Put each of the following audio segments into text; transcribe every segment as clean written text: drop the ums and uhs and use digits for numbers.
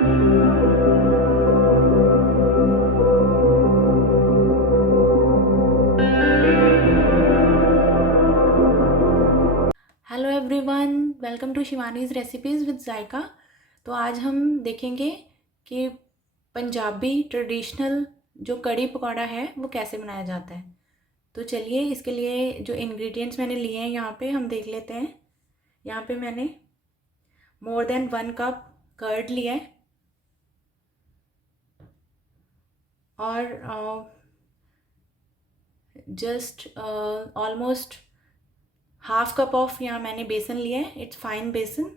Hello everyone, welcome to Shivani's recipes with Zaika. तो आज हम देखेंगे कि पंजाबी ट्रेडिशनल जो कड़ी पकौड़ा है वो कैसे बनाया जाता है। तो चलिए इसके लिए जो इंग्रेडिएंट्स मैंने लिए हैं यहाँ पे हम देख लेते हैं। यहाँ पे मैंने मोर देन 1 कप कर्ड लिया है और just almost half cup of यहाँ मैंने बेसन लिया है, it's fine besan.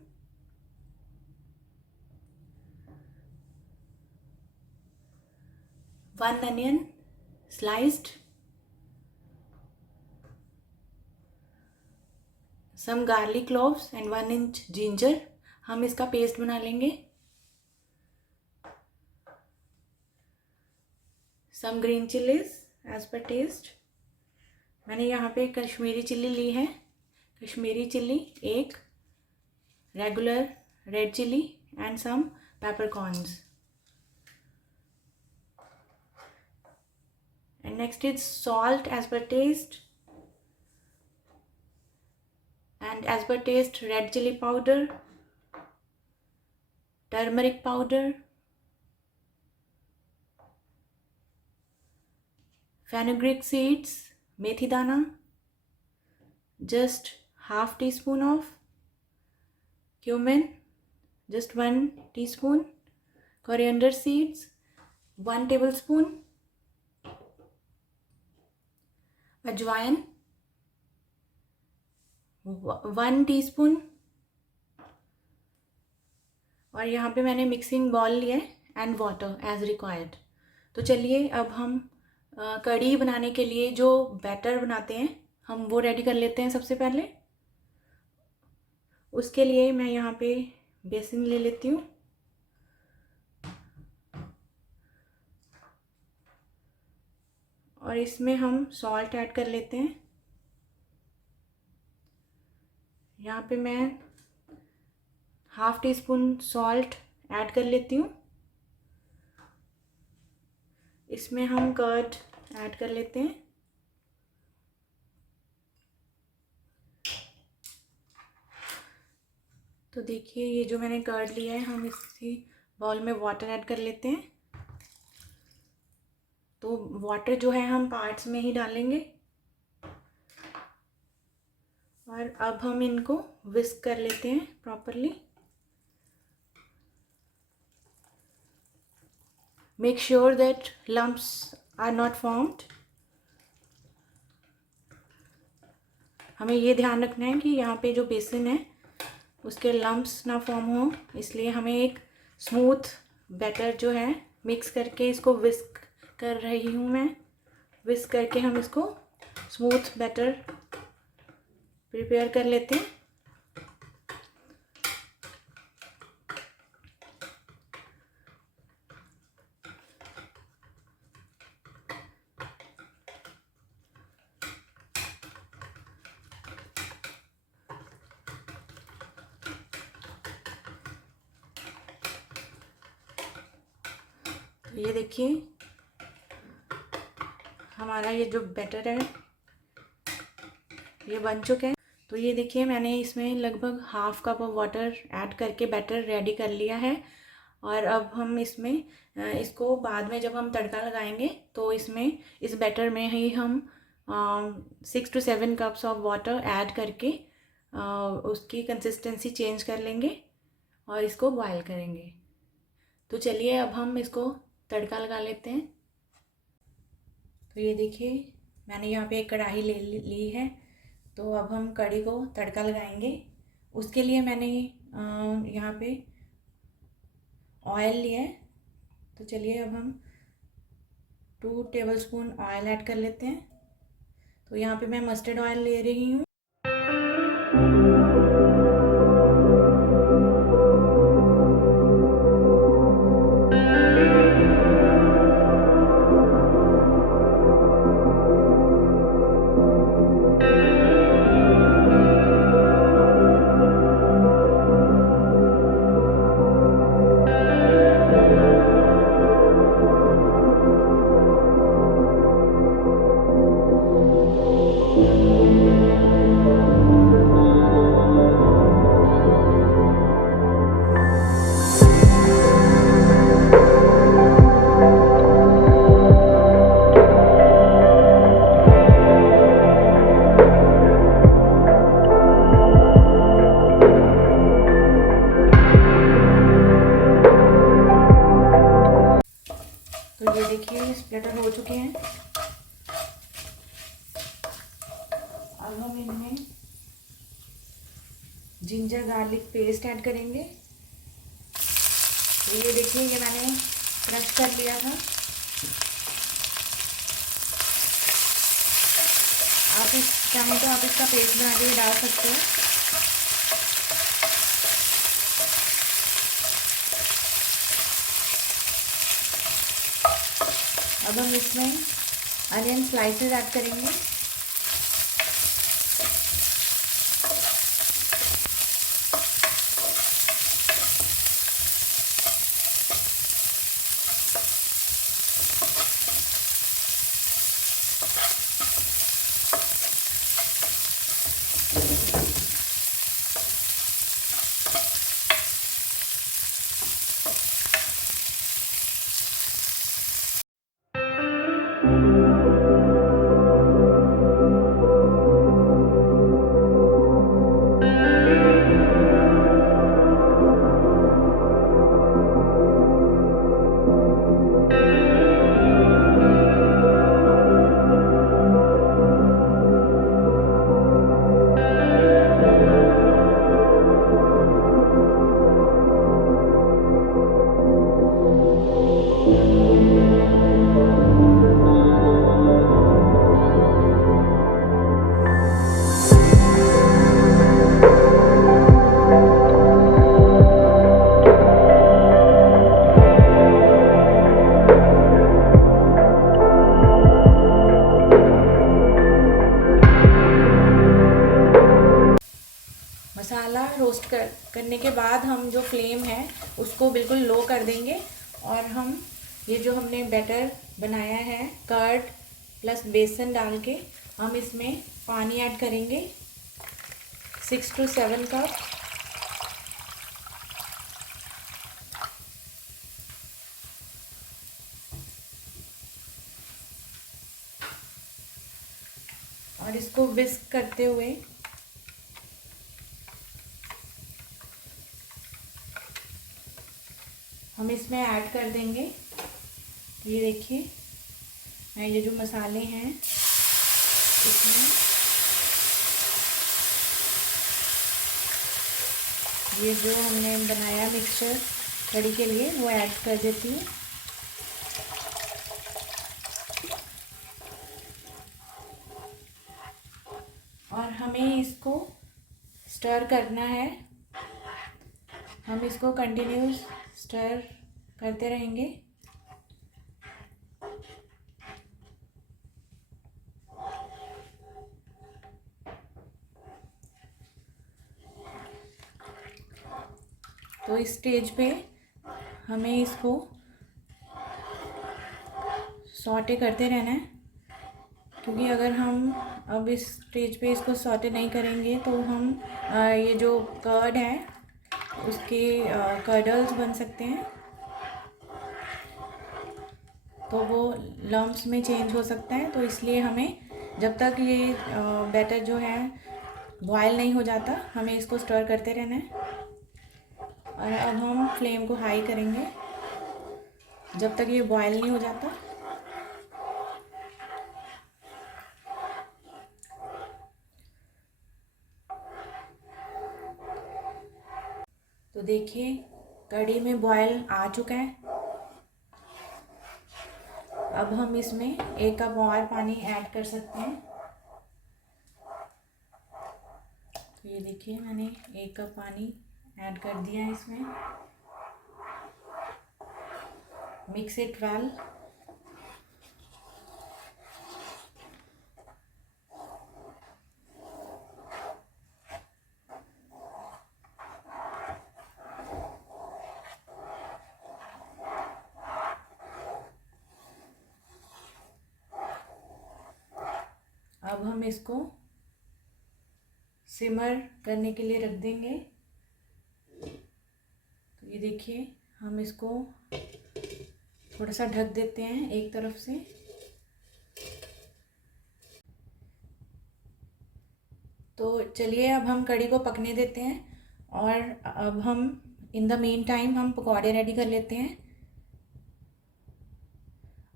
One onion sliced, some garlic cloves and 1 inch ginger. हम इसका पेस्ट बना लेंगे। Some green chillies as per taste. मैंने यहाँ पे कश्मीरी चिल्ली ली है, कश्मीरी चिल्ली एक, regular red chilli and some peppercorns. And next is salt as per taste, and as per taste red chili powder, turmeric powder, fenugreek seeds, methi dana, just half teaspoon of cumin, just 1 teaspoon, coriander seeds 1 tablespoon, अजवाइन 1 teaspoon. और यहाँ पे मैंने mixing ball लिया है and water as required. तो चलिए अब हम कढ़ी बनाने के लिए जो बैटर बनाते हैं हम वो रेडी कर लेते हैं। सबसे पहले उसके लिए मैं यहाँ पे बेसन ले लेती हूँ और इसमें हम सॉल्ट ऐड कर लेते हैं। यहाँ पे मैं half tea spoon salt add कर लेती हूँ। इसमें हम कर्ड ऐड कर लेते हैं। तो देखिए ये जो मैंने कर्ड लिया है हम इसी बाउल में वाटर ऐड कर लेते हैं। तो वाटर जो है हम पार्ट्स में ही डालेंगे और अब हम इनको विस्क कर लेते हैं properly. Make sure that lumps are not formed. हमें ये ध्यान रखना है कि यहाँ पे जो बेसन है उसके लम्प्स ना फॉर्म हो, इसलिए हमें एक स्मूथ बैटर जो है मिक्स करके इसको विस्क कर रही हूँ मैं। विस्क करके हम इसको स्मूथ बैटर प्रिपेयर कर लेते हैं। तो ये देखिए हमारा ये जो बैटर है ये बन चुके हैं। तो ये देखिए मैंने इसमें लगभग half cup of water add करके बैटर रेडी कर लिया है। और अब हम इसमें इसको बाद में जब हम तड़का लगाएंगे तो इसमें इस बैटर में ही हम 6 to 7 cups of water add करके उसकी कंसिस्टेंसी चेंज कर लेंगे और इसको बॉयल करेंगे। तो चलिए अब हम इसको तड़का लगा लेते हैं। तो ये देखिए मैंने यहाँ पे एक कढ़ाई ले ली है। तो अब हम कढ़ी को तड़का लगाएंगे। उसके लिए मैंने यहाँ पे ऑयल लिया है। तो चलिए अब हम 2 टेबलस्पून ऑयल ऐड कर लेते हैं। तो यहाँ पे मैं मस्टर्ड ऑयल ले रही हूँ। जिंजर गार्लिक पेस्ट ऐड करेंगे। तो ये देखिए, ये मैंने क्रश कर लिया था। आप इस चाहें तो आप इसका पेस्ट बना के भी डाल सकते हो। अब हम इसमें अनियन स्लाइसेस ऐड करेंगे। मसाला रोस्ट करने के बाद हम जो फ्लेम है उसको बिल्कुल लो कर देंगे, और हम ये जो हमने बैटर बनाया है कर्ड प्लस बेसन डाल के, हम इसमें पानी ऐड करेंगे 6 to 7 कप। और इसको विस्क करते हुए हम इसमें ऐड कर देंगे। ये देखिए, मैं ये जो मसाले हैं इसमें ये जो हमने बनाया मिक्सचर कड़ी के लिए वो ऐड कर देती हूँ। और हमें इसको स्टर करना है, हम इसको कंटिन्यूस स्टर करते रहेंगे। तो इस स्टेज पे हमें इसको सॉटे करते रहना है, क्योंकि अगर हम अब इस स्टेज पे इसको सॉटे नहीं करेंगे तो हम ये जो कर्ड है उसके कर्डल्स बन सकते हैं, तो वो लम्प्स में चेंज हो सकता है। तो इसलिए हमें जब तक ये बैटर जो है बॉयल नहीं हो जाता, हमें इसको स्टर करते रहना है। और अब हम फ्लेम को हाई करेंगे जब तक ये बॉयल नहीं हो जाता। तो देखिए, कढ़ी में बॉयल आ चुका है। अब हम इसमें 1 कप और पानी ऐड कर सकते हैं। तो ये देखिए, मैंने 1 कप पानी ऐड कर दिया है इसमें। Mix it well. अब हम इसको सिमर करने के लिए रख देंगे। तो ये देखिए, हम इसको थोड़ा सा ढक देते हैं एक तरफ से। तो चलिए, अब हम कढ़ी को पकने देते हैं, और अब हम इन द मीन टाइम हम पकौड़े रेडी कर लेते हैं।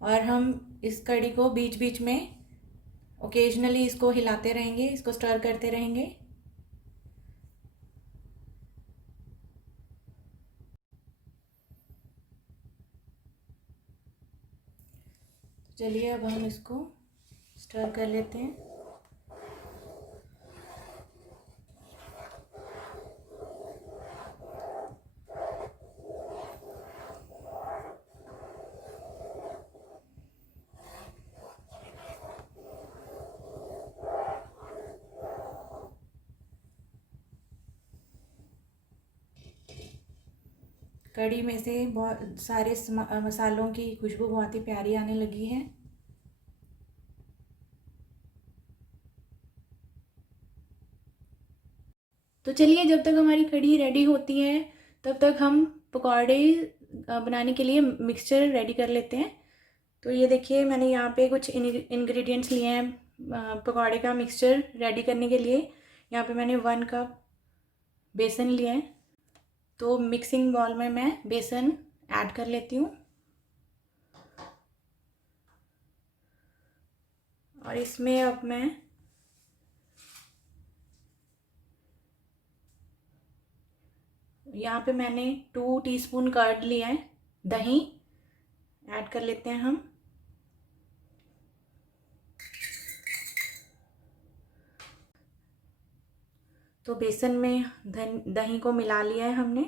और हम इस कढ़ी को बीच बीच में ओकेजनली इसको हिलाते रहेंगे, इसको स्टर करते रहेंगे। चलिए अब हम इसको स्टर कर लेते हैं। कढ़ी में से बहुत सारे मसालों की खुशबू बहुत ही प्यारी आने लगी है। तो चलिए जब तक हमारी कढ़ी रेडी होती है तब तक हम पकौड़े बनाने के लिए मिक्सचर रेडी कर लेते हैं। तो ये देखिए मैंने यहाँ पे कुछ इंग्रेडिएंट्स लिए हैं पकौड़े का मिक्सचर रेडी करने के लिए। यहाँ पे मैंने 1 कप बेसन लिया है। तो मिक्सिंग बाउल में मैं बेसन ऐड कर लेती हूँ और इसमें अब मैं यहाँ पे मैंने 2 टीस्पून कर्ड लिया है, दही ऐड कर लेते हैं हम। तो बेसन में दही को मिला लिया है हमने।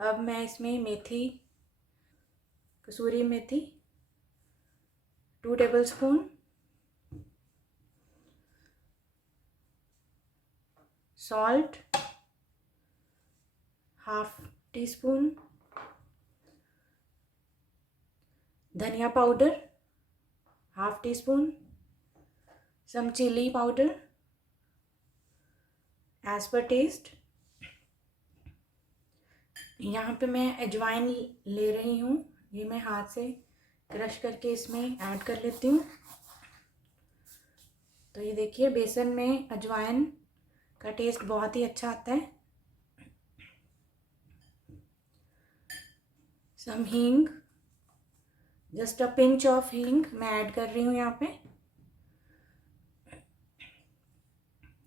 अब मैं इसमें मेथी, कसूरी मेथी 2 टेबलस्पून, सॉल्ट 1/2 टीस्पून, धनिया powder 1/2 teaspoon, some chilli powder as per taste. यहाँ पे मैं अजवाइन ले रही हूँ, ये मैं हाथ से क्रश करके इसमें ऐड कर लेती हूँ। तो ये देखिए बेसन में अजवाइन का टेस्ट बहुत ही अच्छा आता है। सम हींग, जस्ट अ पिंच ऑफ हींग मैं ऐड कर रही हूँ यहाँ पे।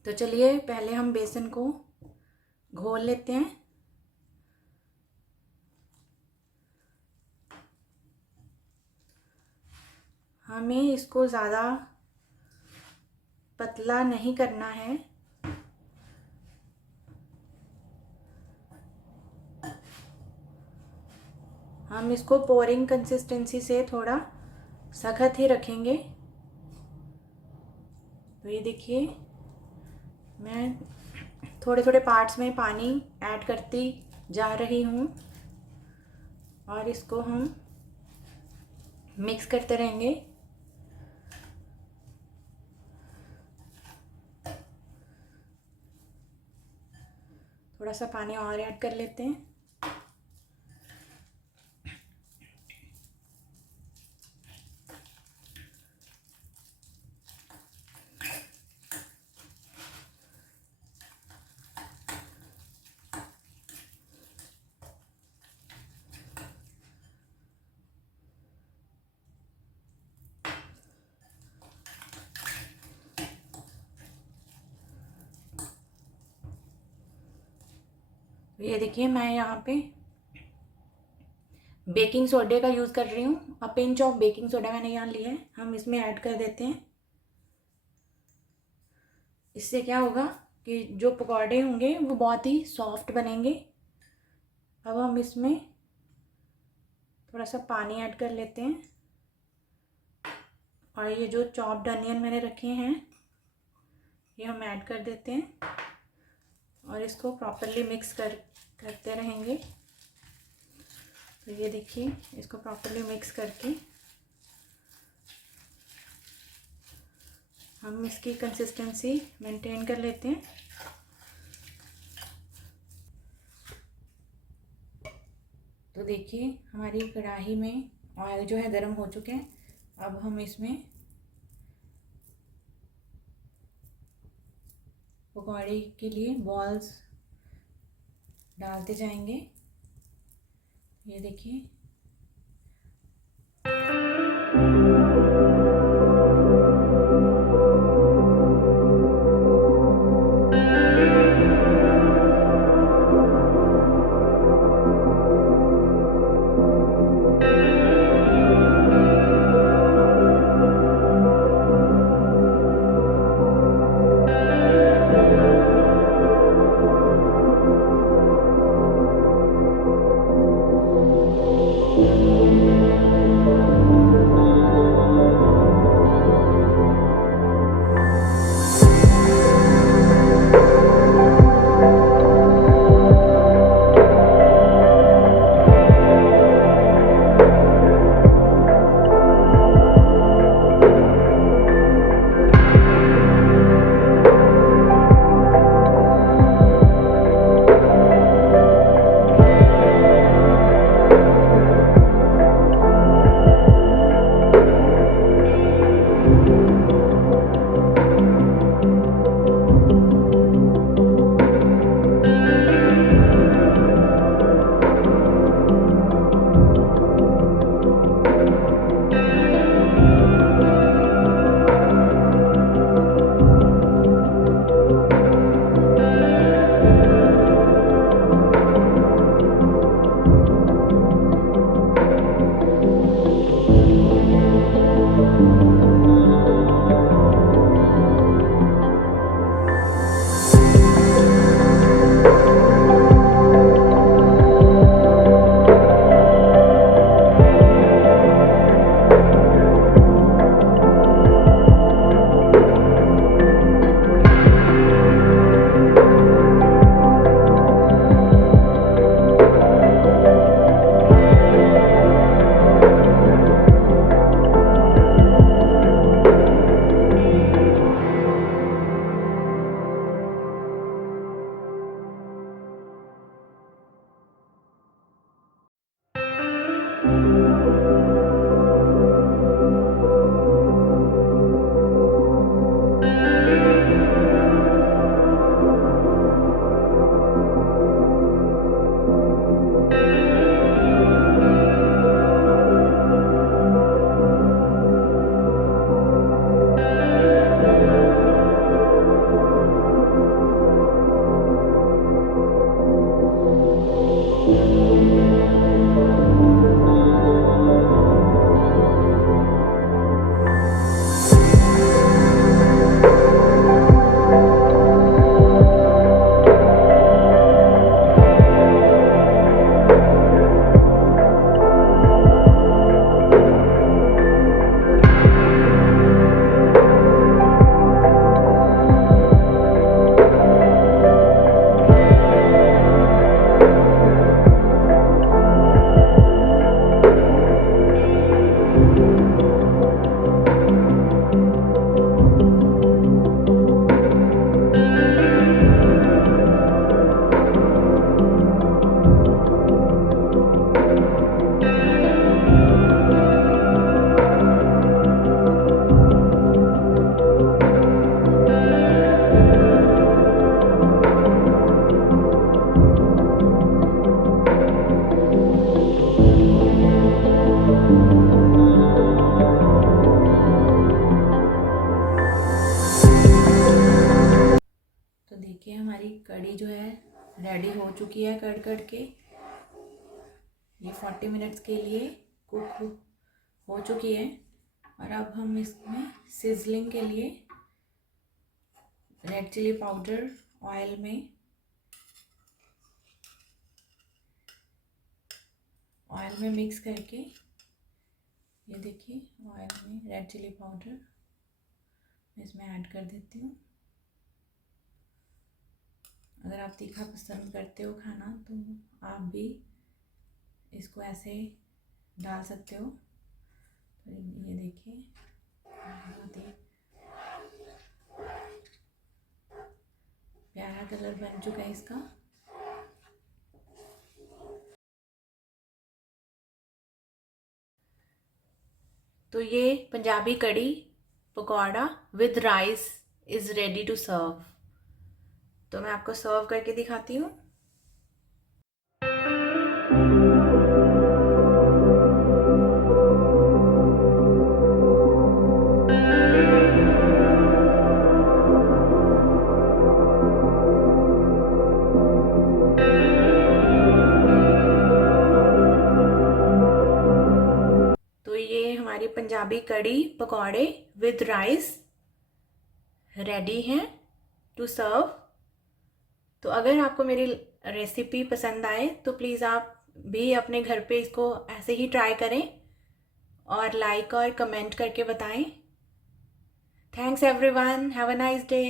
तो चलिए पहले हम बेसन को घोल लेते हैं। हमें इसको ज़्यादा पतला नहीं करना है। हम इसको पोरिंग कंसिस्टेंसी से थोड़ा सख्त ही रखेंगे। तो ये देखिए मैं थोड़े थोड़े पार्ट्स में पानी ऐड करती जा रही हूँ और इसको हम मिक्स करते रहेंगे। थोड़ा सा पानी और ऐड कर लेते हैं। ये देखिए मैं यहाँ पे बेकिंग सोडे का यूज़ कर रही हूँ। A pinch of baking soda मैंने यहाँ लिया है, हम इसमें ऐड कर देते हैं। इससे क्या होगा कि जो पकौड़े होंगे वो बहुत ही सॉफ्ट बनेंगे। अब हम इसमें थोड़ा सा पानी ऐड कर लेते हैं और ये जो चॉप्ड अनियन मैंने रखे हैं ये हम ऐड कर देते हैं और इसको प्रॉपरली मिक्स करते रहेंगे। तो ये देखिए इसको प्रॉपरली मिक्स करके हम इसकी कंसिस्टेंसी मेंटेन कर लेते हैं। तो देखिए हमारी कढ़ाई में ऑयल जो है गर्म हो चुके हैं। अब हम इसमें पकौड़े के लिए बॉल्स डालते जाएंगे। ये देखिए जो है रेडी हो चुकी है कट कट के। ये 40 मिनट्स के लिए कुक हो चुकी है। और अब हम इसमें सिजलिंग के लिए रेड चिली पाउडर ऑयल में मिक्स करके, ये देखिए ऑयल में रेड चिली पाउडर इसमें ऐड कर देती हूँ। अगर आप तीखा पसंद करते हो खाना तो आप भी इसको ऐसे डाल सकते हो। तो ये देखिए बहुत ही प्यारा कलर बन चुका है इसका। तो ये Punjabi kadhi pakora with rice is ready to serve. तो मैं आपको सर्व करके दिखाती हूँ। तो ये हमारी पंजाबी कड़ी पकौड़े विद राइस रेडी हैं टू सर्व। तो अगर आपको मेरी रेसिपी पसंद आए तो प्लीज़ आप भी अपने घर पे इसको ऐसे ही ट्राई करें और लाइक और कमेंट करके बताएं। Thanks everyone, have a nice day.